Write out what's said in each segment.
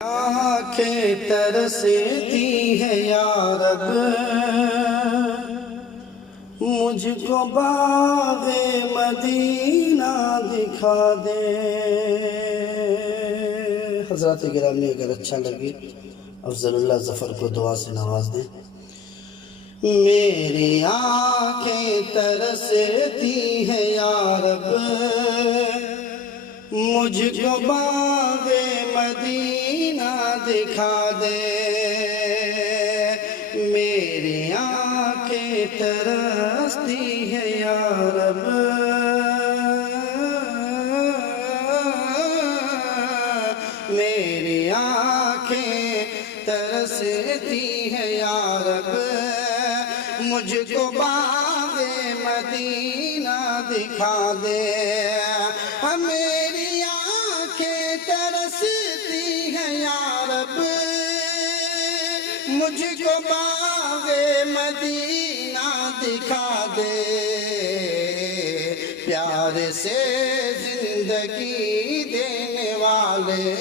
آنکھیں ترستی ہے یا رب، مجھ کو باغ مدینہ دکھا دے۔ حضرات گرامی اگر اچھا لگے افضل اللہ ظفر کو دعا سے نواز دیں۔ میری آنکھیں ترستی ہے یا رب، مجھ کو باغ مدینہ دکھا دے۔ میری آنکھیں ترستی ہے یا رب، میری آنکھیں ترستی ہے یا رب، مجھ کو باغ مدینہ دکھا دے۔ میری آنکھیں ترستی ہے یا رب، مجھ کو باغ مدینہ دکھا دے۔ پیار سے زندگی دینے والے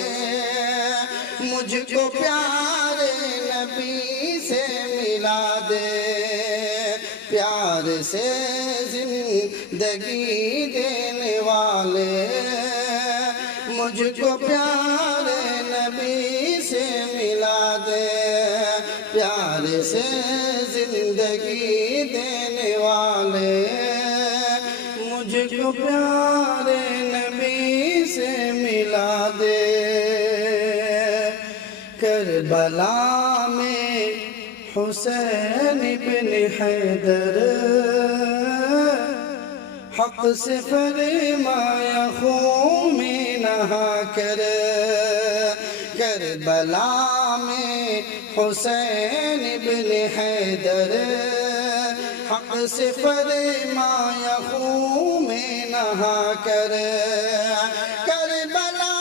مجھ کو پیارے نبی سے ملا دے۔ پیار سے زندگی دینے والے مجھ کو پیارے نبی سے ملا دے۔ پیار سے زندگی دینے والے مجھ کو پیارے نبی سے ملا دے۔ کربلا میں حسین بن حیدر حق سے فرمایا خون میں نہا کر۔ کربلا میں حسین بن حیدر حق سے فرمایا خون میں نہا کر۔ کربلا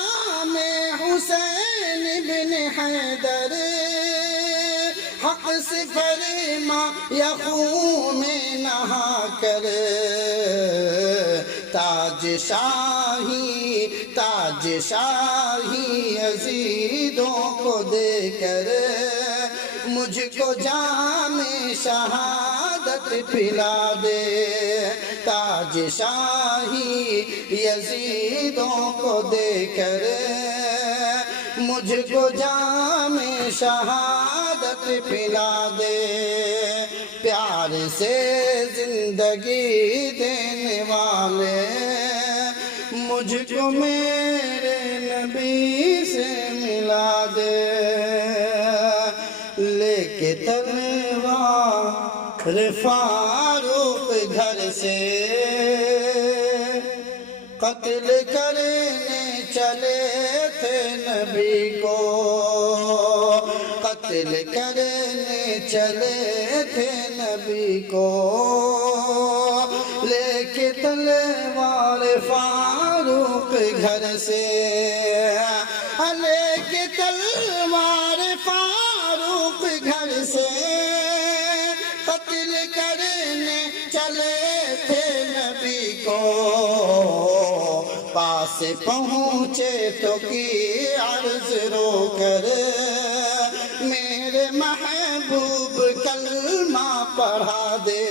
میں حسین بن حیدر حق سے فرمایا خون میں نہا کر۔ تاج شاہی یزیدوں کو دے کر مجھ کو جام شہادت پلا دے۔ تاج شاہی یزیدوں کو دے کر مجھ کو جام شہادت پلا دے۔ پیار سے زندگی دینے والے مجھ کو میرے نبی سے ملا دے۔ لے کے تلوار فاروق گھر سے قتل کرنے چلے تھے نبی کو۔ قتل کرنے چلے تھے نبی کو۔ لے کے تلوار فاروق گھر سے، لے کے تلوار فاروق گھر سے قتل کرنے چلے تھے نبی کو۔ پاس پہنچے تو کی عرض رو کر میرے محبوب کلمہ پڑھا دے۔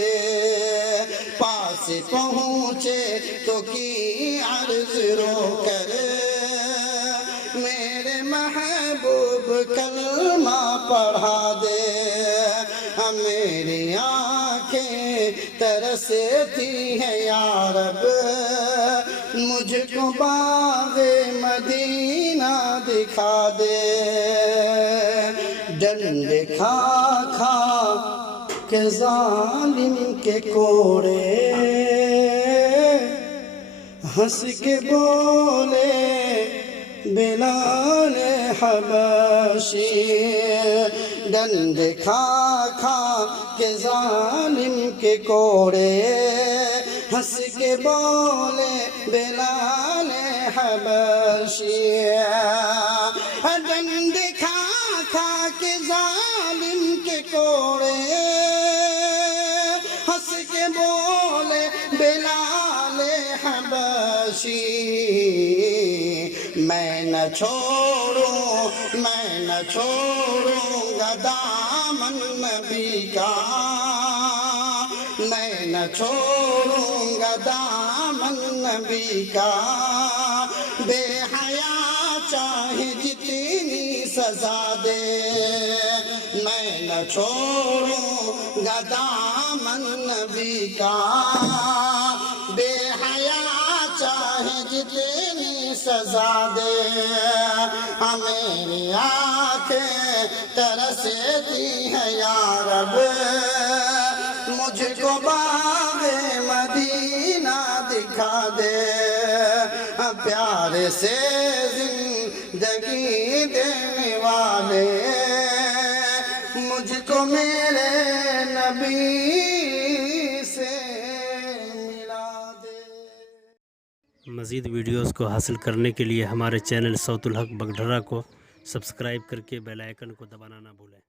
پاس پہنچے تو کی عرض رو کر میرے محبوب کلمہ پڑھا دے۔ میری آنکھیں ترستی ہے یا رب، مجھ کو باغ مدینہ دکھا دے۔ ڈنڈ کھا کھا کے ظالم کے کوڑے ہنس کے بولے بلال حبشی۔ ڈنڈ کھا کھا کے ظالم کے کوڑے ہنس کے بولے بلال حبشی۔ ڈنڈ کھا کھا کے ظالم کے کوڑے ہنس کے بولے بلال حبشی۔ میں نہ چھوڑوں میں نہ چھوڑوں گا دامن نبی کا، میں نہ چھوڑوں گا دامن نبی کا، بے حیا چاہے جتنی سزا دے، میں نہ چھوڑوں گا دامن نبی کا، بے حیا چاہے جتنی سزا دے، میری آنکھیں ترستی ہیں یا رب، مجھ کو باغ مدینہ دکھا دے، پیار سے زندگی دینے والے مجھ کو میرے نبی سے ملا دے۔ مزید ویڈیوز کو حاصل کرنے کے لیے ہمارے چینل صوت الحق بگڈھرا کو سبسکرائب کر کے بیل آئیکن کو دبانا نہ بھولیں۔